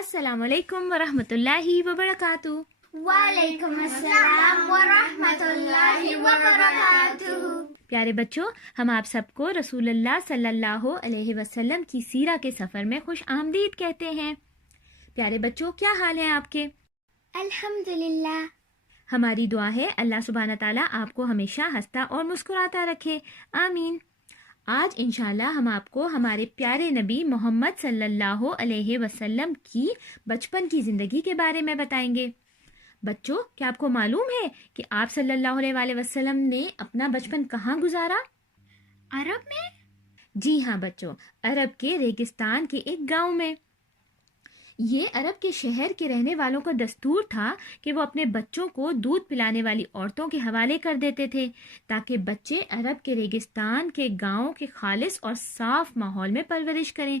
السلام علیکم ورحمۃ اللہ وبرکاتہ۔ وعلیکم السلام ورحمۃ اللہ وبرکاتہ۔ پیارے بچوں، ہم آپ سب کو رسول اللہ صلی اللہ علیہ وسلم کی سیرہ کے سفر میں خوش آمدید کہتے ہیں۔ پیارے بچوں، کیا حال ہیں آپ کے؟ الحمدللہ۔ ہماری دعا ہے اللہ سبحانہ تعالیٰ آپ کو ہمیشہ ہنستا اور مسکراتا رکھے، آمین۔ آج انشاءاللہ ہم آپ کو ہمارے پیارے نبی محمد صلی اللہ علیہ وسلم کی بچپن کی زندگی کے بارے میں بتائیں گے۔ بچوں، کیا آپ کو معلوم ہے کہ آپ صلی اللہ علیہ وآلہ وسلم نے اپنا بچپن کہاں گزارا؟ عرب میں؟ جی ہاں بچوں، عرب کے ریگستان کے ایک گاؤں میں۔ یہ عرب کے شہر کے رہنے والوں کا دستور تھا کہ وہ اپنے بچوں کو دودھ پلانے والی عورتوں کے حوالے کر دیتے تھے تاکہ بچے عرب کے ریگستان کے گاؤں کے خالص اور صاف ماحول میں پرورش کریں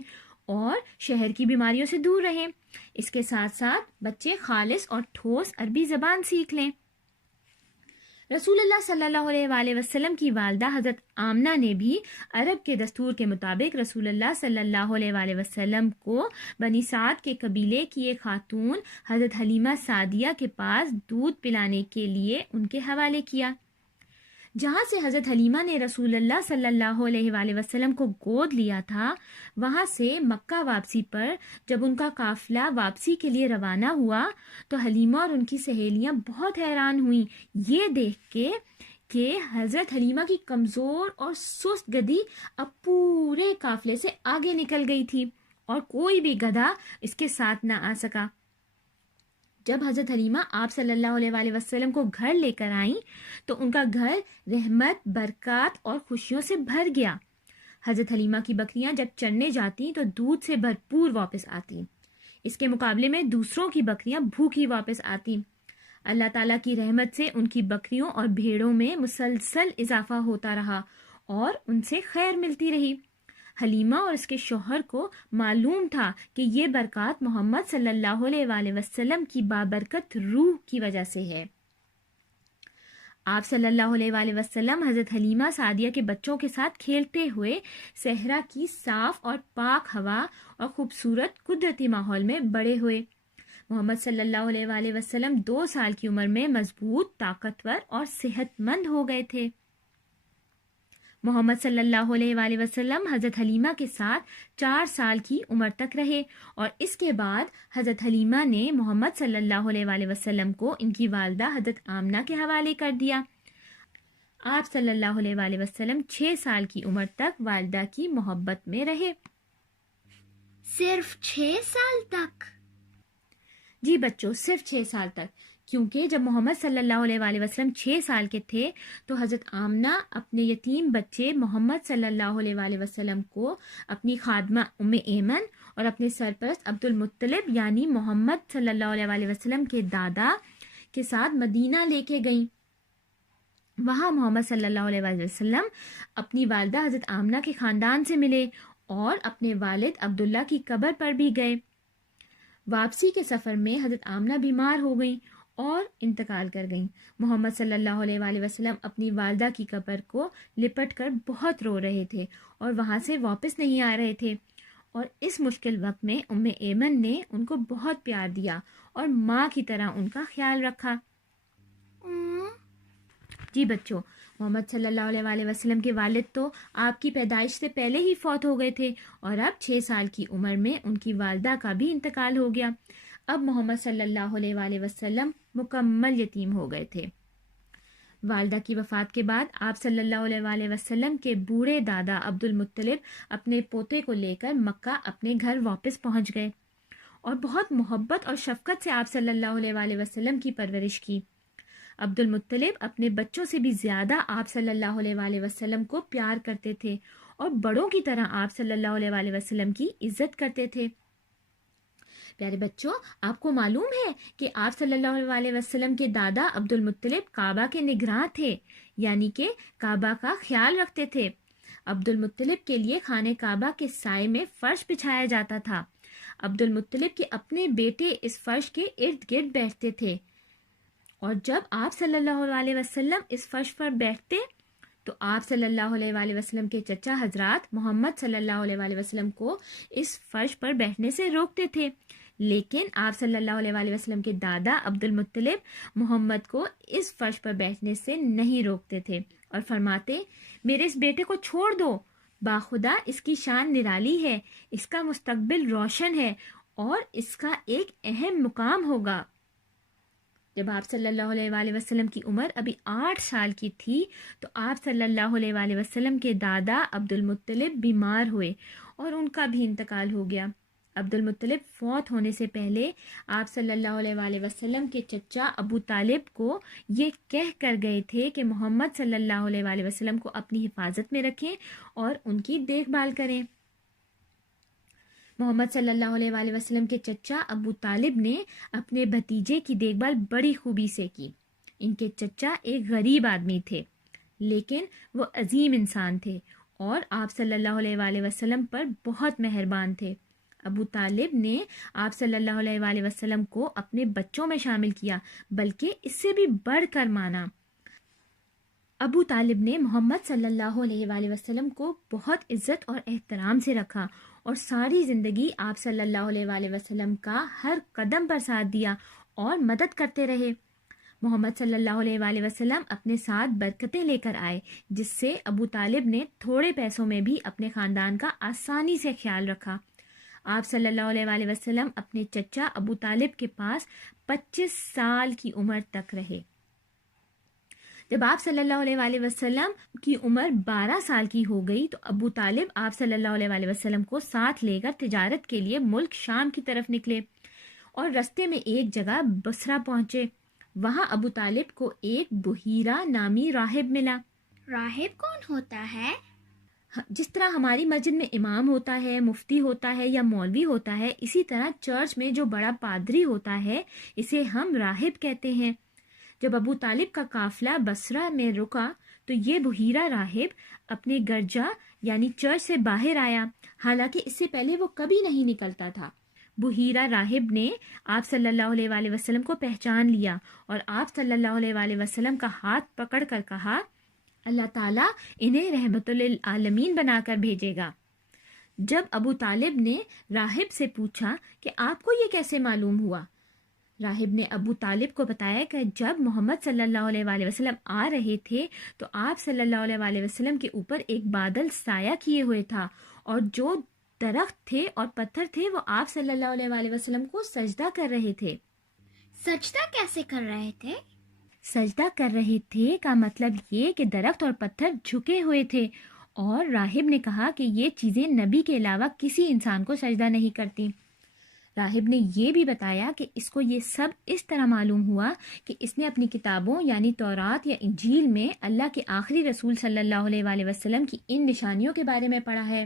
اور شہر کی بیماریوں سے دور رہیں۔ اس کے ساتھ ساتھ بچے خالص اور ٹھوس عربی زبان سیکھ لیں۔ رسول اللہ صلی اللہ علیہ وآلہ وسلم کی والدہ حضرت آمنہ نے بھی عرب کے دستور کے مطابق رسول اللہ صلی اللہ علیہ وآلہ وسلم کو بنی سعد کے قبیلے کی ایک خاتون حضرت حلیمہ سعدیہ کے پاس دودھ پلانے کے لیے ان کے حوالے کیا۔ جہاں سے حضرت حلیمہ نے رسول اللہ صلی اللہ علیہ وآلہ وسلم کو گود لیا تھا، وہاں سے مکہ واپسی پر جب ان کا قافلہ واپسی کے لیے روانہ ہوا تو حلیمہ اور ان کی سہیلیاں بہت حیران ہوئیں یہ دیکھ کے کہ حضرت حلیمہ کی کمزور اور سست گدی اب پورے قافلے سے آگے نکل گئی تھی اور کوئی بھی گدھا اس کے ساتھ نہ آ سکا۔ جب حضرت حلیمہ آپ صلی اللہ علیہ وآلہ وسلم کو گھر لے کر آئیں تو ان کا گھر رحمت، برکات اور خوشیوں سے بھر گیا۔ حضرت حلیمہ کی بکریاں جب چرنے جاتی تو دودھ سے بھرپور واپس آتی، اس کے مقابلے میں دوسروں کی بکریاں بھوکی واپس آتی۔ اللہ تعالیٰ کی رحمت سے ان کی بکریوں اور بھیڑوں میں مسلسل اضافہ ہوتا رہا اور ان سے خیر ملتی رہی۔ حلیمہ اور اس کے شوہر کو معلوم تھا کہ یہ برکات محمد صلی اللہ علیہ وآلہ وسلم کی بابرکت روح کی وجہ سے ہے۔ آپ صلی اللہ علیہ وآلہ وسلم حضرت حلیمہ سعدیہ کے بچوں کے ساتھ کھیلتے ہوئے صحرا کی صاف اور پاک ہوا اور خوبصورت قدرتی ماحول میں بڑے ہوئے۔ محمد صلی اللہ علیہ وآلہ وسلم 2 سال کی عمر میں مضبوط، طاقتور اور صحت مند ہو گئے تھے۔ محمد صلی اللہ علیہ وآلہ وسلم حضرت حلیمہ کے ساتھ 4 سال کی عمر تک رہے اور اس کے بعد حضرت حلیمہ نے محمد صلی اللہ علیہ وآلہ وسلم کو ان کی والدہ حضرت آمنہ کے حوالے کر دیا۔ آپ صلی اللہ علیہ وآلہ وسلم 6 سال کی عمر تک والدہ کی محبت میں رہے۔ صرف 6 سال تک؟ جی بچوں، صرف 6 سال تک، کیونکہ جب محمد صلی اللہ علیہ وآلہ وسلم 6 سال کے تھے تو حضرت آمنہ اپنے یتیم بچے محمد صلی اللہ علیہ وآلہ وسلم کو اپنی خادمہ ام ایمن اور اپنے سرپرست عبد المطلب یعنی محمد صلی اللہ علیہ وآلہ وسلم کے دادا کے ساتھ مدینہ لے کے گئیں۔ وہاں محمد صلی اللہ علیہ وآلہ وسلم اپنی والدہ حضرت آمنہ کے خاندان سے ملے اور اپنے والد عبداللہ کی قبر پر بھی گئے۔ واپسی کے سفر میں حضرت آمنہ بیمار ہو گئیں اور انتقال کر گئیں۔ محمد صلی اللہ علیہ وآلہ وسلم اپنی والدہ کی قبر کو لپٹ کر بہت رو رہے تھے اور وہاں سے واپس نہیں آ رہے تھے، اور اس مشکل وقت میں ام ایمن نے ان کو بہت پیار دیا اور ماں کی طرح ان کا خیال رکھا۔ جی بچوں، محمد صلی اللہ علیہ وآلہ وسلم کے والد تو آپ کی پیدائش سے پہلے ہی فوت ہو گئے تھے اور اب 6 سال کی عمر میں ان کی والدہ کا بھی انتقال ہو گیا۔ اب محمد صلی اللہ علیہ وآلہ وسلم مکمل یتیم ہو گئے تھے۔ والدہ کی وفات کے بعد آپ صلی اللہ علیہ وآلہ وسلم کے بوڑھے دادا عبد المطلب اپنے پوتے کو لے کر مکہ اپنے گھر واپس پہنچ گئے اور بہت محبت اور شفقت سے آپ صلی اللہ علیہ وآلہ وسلم کی پرورش کی۔ عبد المطلب اپنے بچوں سے بھی زیادہ آپ صلی اللہ علیہ وآلہ وسلم کو پیار کرتے تھے اور بڑوں کی طرح آپ صلی اللہ علیہ وآلہ وسلم کی عزت کرتے تھے۔ پیارے بچوں، آپ کو معلوم ہے کہ آپ صلی اللہ علیہ وسلم کے دادا عبد المطلب کعبہ کے نگراں تھے، یعنی کہ کعبہ کا خیال رکھتے تھے۔ عبد المطلب کے لیے خانہ کعبہ کے سائے میں فرش بچھایا جاتا تھا۔ عبد المطلب کے اپنے بیٹے اس فرش کے ارد گرد بیٹھتے تھے، اور جب آپ صلی اللہ علیہ وسلم اس فرش پر بیٹھتے تو آپ صلی اللہ علیہ وآلہ وسلم کے چچا حضرات محمد صلی اللہ علیہ وآلہ وسلم کو اس فرش پر بیٹھنے سے روکتے تھے، لیکن آپ صلی اللہ علیہ وآلہ وسلم کے دادا عبد المطلب محمد کو اس فرش پر بیٹھنے سے نہیں روکتے تھے اور فرماتے میرے اس بیٹے کو چھوڑ دو، باخدا اس کی شان نرالی ہے، اس کا مستقبل روشن ہے اور اس کا ایک اہم مقام ہوگا۔ جب آپ صلی اللہ علیہ وآلہ وسلم کی عمر ابھی 8 سال کی تھی تو آپ صلی اللہ علیہ وآلہ وسلم کے دادا عبد المطلب بیمار ہوئے اور ان کا بھی انتقال ہو گیا۔ عبد المطلب فوت ہونے سے پہلے آپ صلی اللہ علیہ وآلہ وسلم کے چچا ابو طالب کو یہ کہہ کر گئے تھے کہ محمد صلی اللہ علیہ وآلہ وسلم کو اپنی حفاظت میں رکھیں اور ان کی دیکھ بھال کریں۔ محمد صلی اللہ علیہ وآلہ وسلم کے چچا ابو طالب نے اپنے بھتیجے کی دیکھ بھال بڑی خوبی سے کی۔ ان کے چچا ایک غریب آدمی تھے لیکن وہ عظیم انسان تھے اور آپ صلی اللہ علیہ وآلہ وسلم پر بہت مہربان تھے۔ ابو طالب نے آپ صلی اللہ علیہ وآلہ وسلم کو اپنے بچوں میں شامل کیا، بلکہ اس سے بھی بڑھ کر مانا۔ ابو طالب نے محمد صلی اللہ علیہ وآلہ وسلم کو بہت عزت اور احترام سے رکھا اور ساری زندگی آپ صلی اللہ علیہ وآلہ وسلم کا ہر قدم پر ساتھ دیا اور مدد کرتے رہے۔ محمد صلی اللہ علیہ وآلہ وسلم اپنے ساتھ برکتیں لے کر آئے، جس سے ابو طالب نے تھوڑے پیسوں میں بھی اپنے خاندان کا آسانی سے خیال رکھا۔ آپ صلی اللہ علیہ وآلہ وسلم اپنے چچا ابو طالب کے پاس 25 سال کی عمر تک رہے۔ جب آپ صلی اللہ علیہ وآلہ وسلم کی عمر 12 سال کی ہو گئی تو ابو طالب آپ صلی اللہ علیہ وآلہ وسلم کو ساتھ لے کر تجارت کے لیے ملک شام کی طرف نکلے اور رستے میں ایک جگہ بصرہ پہنچے۔ وہاں ابو طالب کو ایک بحیرہ نامی راہب ملا۔ راہب کون ہوتا ہے؟ جس طرح ہماری مسجد میں امام ہوتا ہے، مفتی ہوتا ہے یا مولوی ہوتا ہے، اسی طرح چرچ میں جو بڑا پادری ہوتا ہے اسے ہم راہب کہتے ہیں۔ جب ابو طالب کا قافلہ بصرہ میں رکا تو یہ بحیرہ راہب اپنے گرجا یعنی چرچ سے باہر آیا، حالانکہ اس سے پہلے وہ کبھی نہیں نکلتا تھا۔ بحیرہ راہب نے آپ صلی اللہ علیہ وآلہ وسلم کو پہچان لیا اور آپ صلی اللہ علیہ وآلہ وسلم کا ہاتھ پکڑ کر کہا اللہ تعالیٰ انہیں رحمت للعالمین بنا کر بھیجے گا۔ جب ابو طالب نے راہب سے پوچھا کہ آپ کو یہ کیسے معلوم ہوا، راہب نے ابو طالب کو بتایا کہ جب محمد صلی اللہ علیہ وآلہ وسلم آ رہے تھے تو آپ صلی اللہ علیہ وآلہ وسلم کے اوپر ایک بادل سایہ کیے ہوئے تھا اور جو درخت تھے اور پتھر تھے وہ آپ صلی اللہ علیہ وآلہ وسلم کو سجدہ کر رہے تھے۔ سجدہ کیسے کر رہے تھے؟ سجدہ کر رہے تھے کا مطلب یہ کہ درخت اور پتھر جھکے ہوئے تھے، اور راہب نے کہا کہ یہ چیزیں نبی کے علاوہ کسی انسان کو سجدہ نہیں کرتی۔ راہب نے یہ بھی بتایا کہ اس کو یہ سب اس طرح معلوم ہوا کہ اس نے اپنی کتابوں یعنی تورات یا انجیل میں اللہ کے آخری رسول صلی اللہ علیہ وآلہ وسلم کی ان نشانیوں کے بارے میں پڑھا ہے۔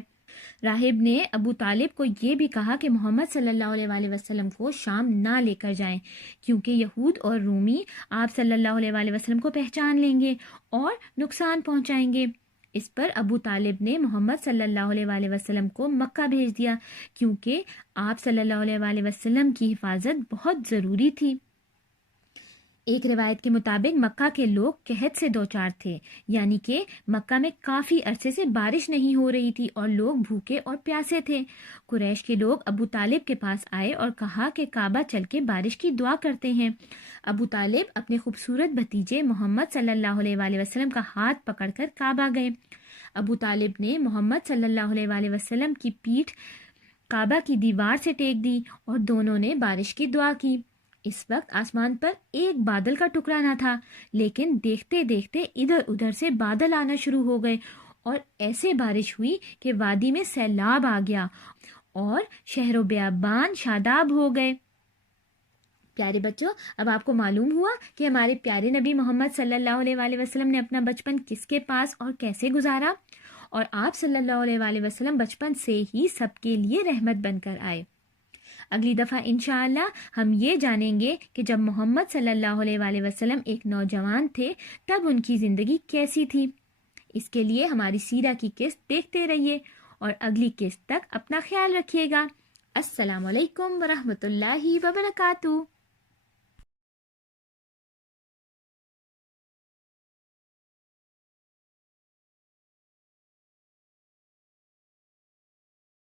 راہب نے ابو طالب کو یہ بھی کہا کہ محمد صلی اللہ علیہ وآلہ وسلم کو شام نہ لے کر جائیں کیونکہ یہود اور رومی آپ صلی اللہ علیہ وآلہ وسلم کو پہچان لیں گے اور نقصان پہنچائیں گے۔ اس پر ابو طالب نے محمد صلی اللہ علیہ وآلہ وسلم کو مکہ بھیج دیا کیونکہ آپ صلی اللہ علیہ وآلہ وسلم کی حفاظت بہت ضروری تھی۔ ایک روایت کے مطابق مکہ کے لوگ قحط سے دوچار تھے، یعنی کہ مکہ میں کافی عرصے سے بارش نہیں ہو رہی تھی اور لوگ بھوکے اور پیاسے تھے۔ قریش کے لوگ ابو طالب کے پاس آئے اور کہا کہ کعبہ چل کے بارش کی دعا کرتے ہیں۔ ابو طالب اپنے خوبصورت بھتیجے محمد صلی اللہ علیہ وآلہ وسلم کا ہاتھ پکڑ کر کعبہ گئے۔ ابو طالب نے محمد صلی اللہ علیہ وآلہ وسلم کی پیٹھ کعبہ کی دیوار سے ٹیک دی اور دونوں نے بارش کی دعا کی۔ اس وقت آسمان پر ایک بادل کا ٹکڑا نہ تھا، لیکن دیکھتے دیکھتے ادھر ادھر سے بادل آنا شروع ہو گئے اور ایسے بارش ہوئی کہ وادی میں سیلاب آ گیا اور شہر و بیابان شاداب ہو گئے۔ پیارے بچوں، اب آپ کو معلوم ہوا کہ ہمارے پیارے نبی محمد صلی اللہ علیہ وآلہ وسلم نے اپنا بچپن کس کے پاس اور کیسے گزارا، اور آپ صلی اللہ علیہ وآلہ وسلم بچپن سے ہی سب کے لیے رحمت بن کر آئے۔ اگلی دفعہ انشاءاللہ ہم یہ جانیں گے کہ جب محمد صلی اللہ علیہ وآلہ وسلم ایک نوجوان تھے تب ان کی زندگی کیسی تھی۔ اس کے لیے ہماری سیرہ کی قسط دیکھتے رہیے اور اگلی قسط تک اپنا خیال رکھیے گا۔ السلام علیکم ورحمۃ اللہ وبرکاتہ۔